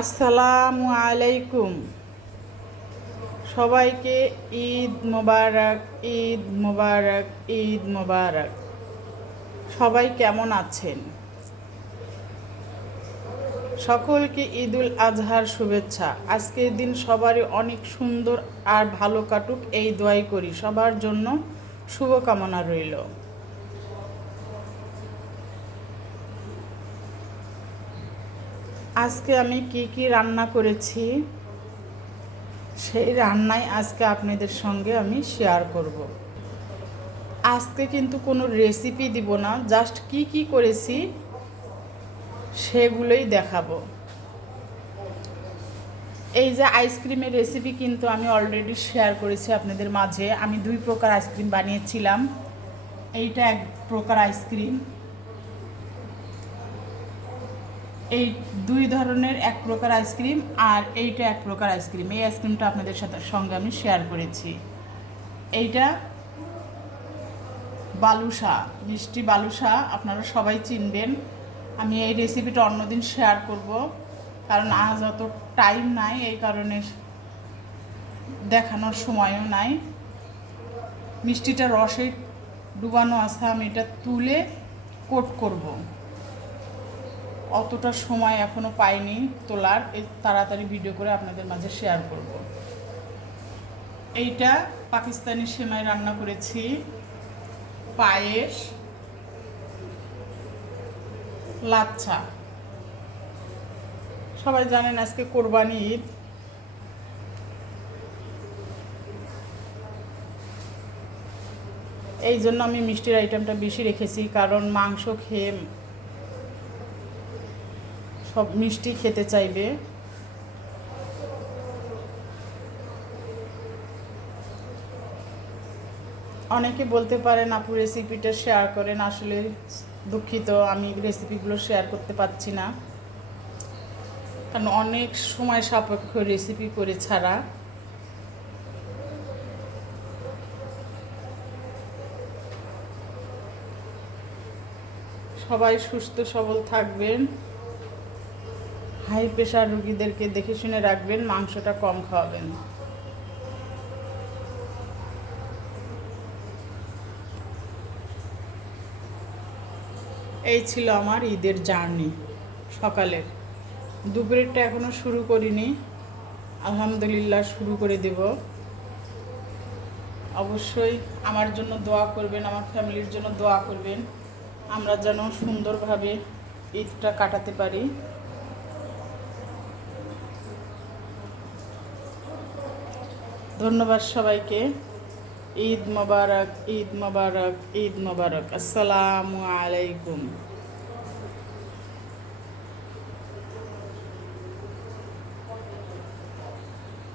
আসসালামু আলাইকুম। সবাইকে ঈদ মোবারক ঈদ মোবারক ঈদ মোবারক। সবাই কেমন আছেন? সকলকে ঈদুল আজহার শুভেচ্ছা। আজকের দিন সবারই অনেক সুন্দর আর ভালো কাটুক, এই দোয়াই করি। সবার জন্য শুভকামনা রইল। আজকে আমি কি কি রান্না করেছি, সেই রান্নাই আজকে আপনাদের সঙ্গে আমি শেয়ার করব। আজকে কিন্তু কোনো রেসিপি দিব না জাস্ট কি কি করেছি সেগুলোই দেখাবো। এই যে আইসক্রিমের রেসিপি কিন্তু আমি অলরেডি শেয়ার করেছি আপনাদের মাঝে। আমি দুই প্রকার আইসক্রিম বানিয়েছিলাম। এইটা এক প্রকার আইসক্রিম এই দুই ধরনের এক প্রকার আইসক্রিম আর এইটা এক প্রকার আইসক্রিম। এই আইসক্রিমটা আপনাদের সাথে সঙ্গে আমি শেয়ার করেছি। এইটা বালুসা মিষ্টি বালুসা আপনারা সবাই চিনবেন। আমি এই রেসিপিটা অন্যদিন শেয়ার করব, কারণ আজ অত টাইম নাই, এই কারণে দেখানোর সময়ও নাই। মিষ্টিটা রসে ডুবানো আছে আমি এটা তুলে কোট করব। অতটা সময় এখনও পাইনি তোলার। তাড়াতাড়ি ভিডিও করে আপনাদের মাঝে শেয়ার করব। এইটা পাকিস্তানি সেমাই রান্না করেছি। পায়েস, লাচ্ছা। সবাই জানেন আজকে কোরবানি ঈদ। এই জন্য আমি মিষ্টির আইটেমটা বেশি রেখেছি, কারণ মাংস খেয়ে সব মিষ্টি খেতে চাইবে। অনেকে বলতে পারেন, আপু রেসিপিটা শেয়ার করেন। আসলে দুঃখিত, আমি রেসিপিগুলো শেয়ার করতে পারছি না। কারণ অনেক সময় সাপেক্ষ রেসিপি করে ছাড়া। সবাই সুস্থ, সবল থাকবেন। হাই প্রেশার রুগীদেরকে দেখে শুনে রাখবেন, মাংসটা কম খাওয়াবেন। এই ছিল আমার ঈদের জার্নি সকালের। দুপুরেরটা এখনও শুরু করিনি। আলহামদুলিল্লাহ শুরু করে দেব। অবশ্যই আমার জন্য দোয়া করবেন, আমার ফ্যামিলির জন্য দোয়া করবেন। আমরা যেন সুন্দরভাবে ঈদটা কাটাতে পারি। ধন্যবাদ সবাইকে। ঈদ মোবারক ঈদ মোবারক ঈদ মোবারক। আসসালামু আলাইকুম।